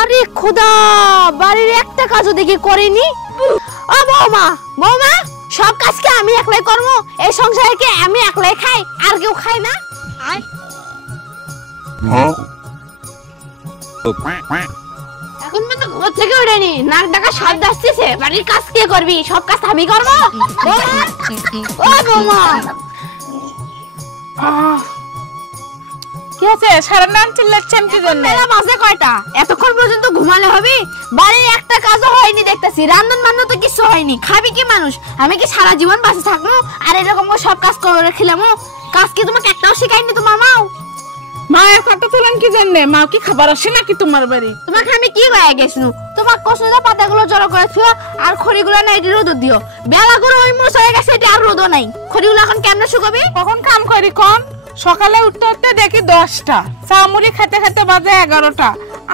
আরে খোদা, বাড়ির একটা কাজও দেখি করেনি। ও বৌমা, বৌমা, সব কাজ কি আমি একলাই করবো? এই সংসারে কি আমি একলাই খাই, আর কেউ খায় না? এখন তো ঘর থেকে উঠেনি, নাক ডাকা শব্দ আসতেছে। বাড়ির কাজ কে করবি? সব কাজ আমি করবো। ও বৌমা, কি আছে? সারা নাম চিল্লাচ্ছেন কি জন্য? মাঝে কয়টা? এতক্ষণ পর্যন্ত ঘুমালে হবে? বাড়ির একটা কাজও হয়নি দেখতেছি, রান্নান বান্না তো কিছু হয়নি। খাবি কি মানুষ? আমি কি সারা জীবন বাসে থাকবো আর এরকম সব কাজ করে খেলামো? কাজ কি তোমাকে একটাও শেখায়নি তোমার মাও? মায়ের কথা তোলেন কি জন্যে? মা কি খাবার আসে নাকি তোমার বাড়ি? তোমাকে আমি কি গায়ে গেছিল? তোমার কষ্ট পাতাগুলো জড়ো করে থুও আর খড়িগুলো না এটি রোদ দিও। বেলা করে ওই মোষ হয়ে গেছে, এটি আর রোদও নাই। খড়িগুলো এখন কেমনে শুকাবি? কখন কাম করি কোন? সকালে উঠতে উঠতে দেখি 10টা, চা মুড়ি খেতে খেতে বাজে 11টা,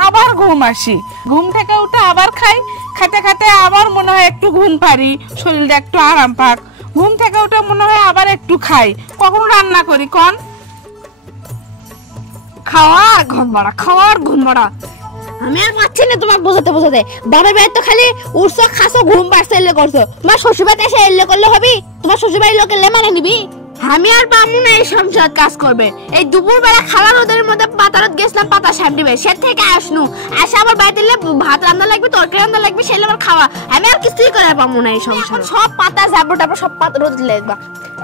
আবার ঘুম আসি। ঘুম থেকে উঠে আবার খাই, খেতে খেতে আবার মনে হয় একটু ঘুম পারি, শরীরটা একটু আরাম পাক। ঘুম থেকে উঠে মনে হয় আবার একটু খাই। কখন রান্না করি কোন? খাওয়ার ঘুম মারা, খাওয়ার ঘুম মারা। আমি আর পাচ্ছি না তোমাকে বোঝাতে বোঝাতে। বাবার বাড়ি তো খালি উঠছো, খাসো, ঘুম পাড়ছো, এলে করছো। তোমার শ্বশুর বাড়িতে এসে এলে করলে হবি? তোমার শ্বশুর বাড়ির লোক এলে মানে নিবি? আমি আর পাবো না এই সংসার কাজ করবে। এই দুপুর বেলা খাওয়া রোদের মধ্যে পাতারত গেছিলাম পাতা সাপ দিবে, সে থেকে আসনু আসে আবার বাড়িতে এলে ভাত রান্না লাগবে, তরকারি রান্না লাগবে, সেলে আবার খাওয়া। আমি আর কিছুই করে পাবো না এই সংসার। সব পাতা যাবো টাবো সব পাতা রোদ লাগবা।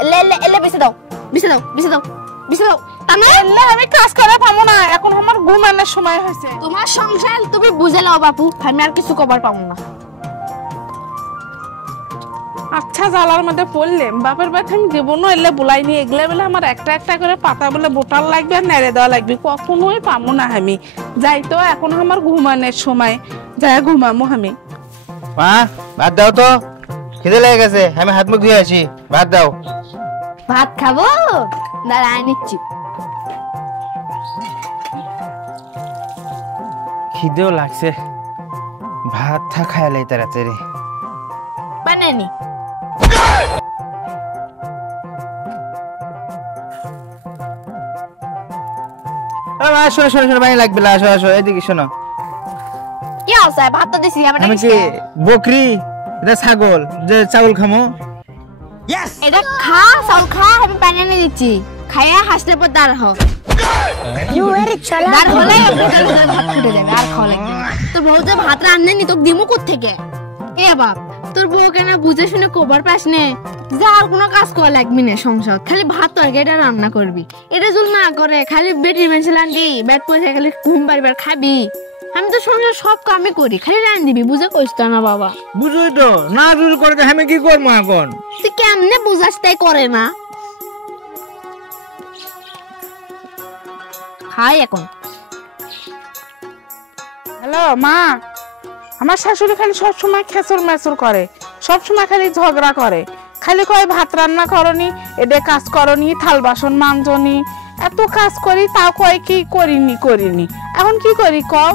এলে এলে এলে বেছে দাও, বেছে দাও, বেছে দাও, বেছে দাও। আমি কাজ করে পাবো না, এখন আমার ঘুমানোর সময় হয়েছে। তোমার সংসার তুমি বুঝে নাও বাপু, আমি আর কিছু কবার পাবো না। আচ্ছা, জ্বালার মধ্যে পড়লেন। বাপের বাড়িতে আমি জীবনও এলে বলাইনি। এগুলা বলে আমার একটা একটা করে পাতা বলে বোটাল লাগবে আর নেড়ে দেওয়া লাগবে, কখনোই পাবো না আমি। যাই তো, এখন আমার ঘুমানোর সময়, যাই ঘুমামো আমি। মা, ভাত দাও তো, খিদে লেগে গেছে। আমি হাত মুখ ধুয়ে আসি, ভাত দাও। ভাত খাবো? দাঁড়ায় নিচ্ছি। খিদেও লাগছে, ভাত থা খাইলে তাড়াতাড়ি বানানি। শোনো শোনো শোনো, পানি লাগবে না। আসো আসো, এদিকে শোনো। কি আছে? ভাত তো দিছি। আমি কি বকরি? এটা ছাগল যে চাউল খামো? এটা খা, চাউল খা। আমি পানি এনে দিচ্ছি, খাইয়া হাসলে পর দাঁড় হ। দাঁড় হলে ভাত ফুটে যাবে, আর খাওয়া লাগবে না। তোর বউ যে ভাত রান্নে নি, তোকে দিমু কোত্থেকে? এ বাপ, তোর বউকে না বুঝে শুনে কবার পাস নে যে আর কোনো কাজ করা লাগবি না সংসার, খালি ভাত তরকারিটা রান্না করবি। এটা যদি না করে খালি বেটির মেনছিল আনবি, ব্যাট পয়সা খালি ঘুম পারিবার খাবি। আমি তো সংসার সব কামে করি, খালি রান দিবি। বুঝে কইস না বাবা? বুঝুই তো না, বুঝ করে আমি কি করবো এখন? তুই কেমনে বুঝাস তাই করে না? খাই এখন। হ্যালো মা, আমার শাশুড়ি খালি সবসময় খেচর মেচর করে, সবসময় খালি ঝগড়া করে। খালি কয় ভাত রান্না করনি, এডে কাজ করনি, থাল বাসন মানজনি। এত কাজ করি, তাও কয় কি করিনি করিনি। এখন কি করি কও?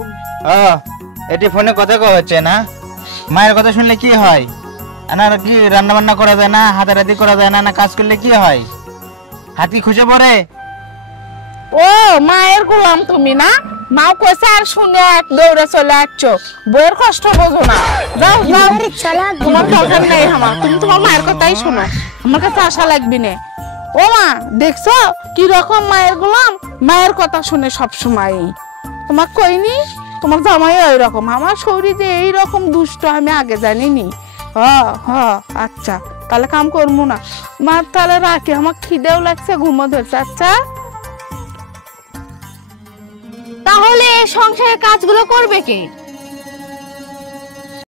এটি ফোনে কথা কওয়া হচ্ছে না? মায়ের কথা শুনলে কি হয়? না কি রান্না বান্না করা যায় না, হাতাহাতি করা যায় না? না কাজ করলে কি হয়? হাতি খুঁজে পড়ে? ও মায়ের গোলাম তুমি না? মাও কইছে আর শুনে এক দৌড়ে চলে আসছো। বইয়ের কষ্ট বোঝো না। যাও যাও, তোমার দরকার নেই আমার। তুমি তোমার মায়ের কথাই শোনো, আমার কাছে আশা লাগবি না। ও মা, দেখছো কি রকম মায়ের গোলাম? মায়ের কথা শুনে সব সময়। তোমার কইনি তোমার জামাই ওই রকম, আমার শরীর যে এইরকম দুষ্ট আমি আগে জানিনি। আচ্ছা, তাহলে কাম করবো না। মা তাহলে রাখি, আমার খিদেও লাগছে, ঘুমো ধরছে। আচ্ছা, তাহলে সংসারের কাজগুলো করবে কে?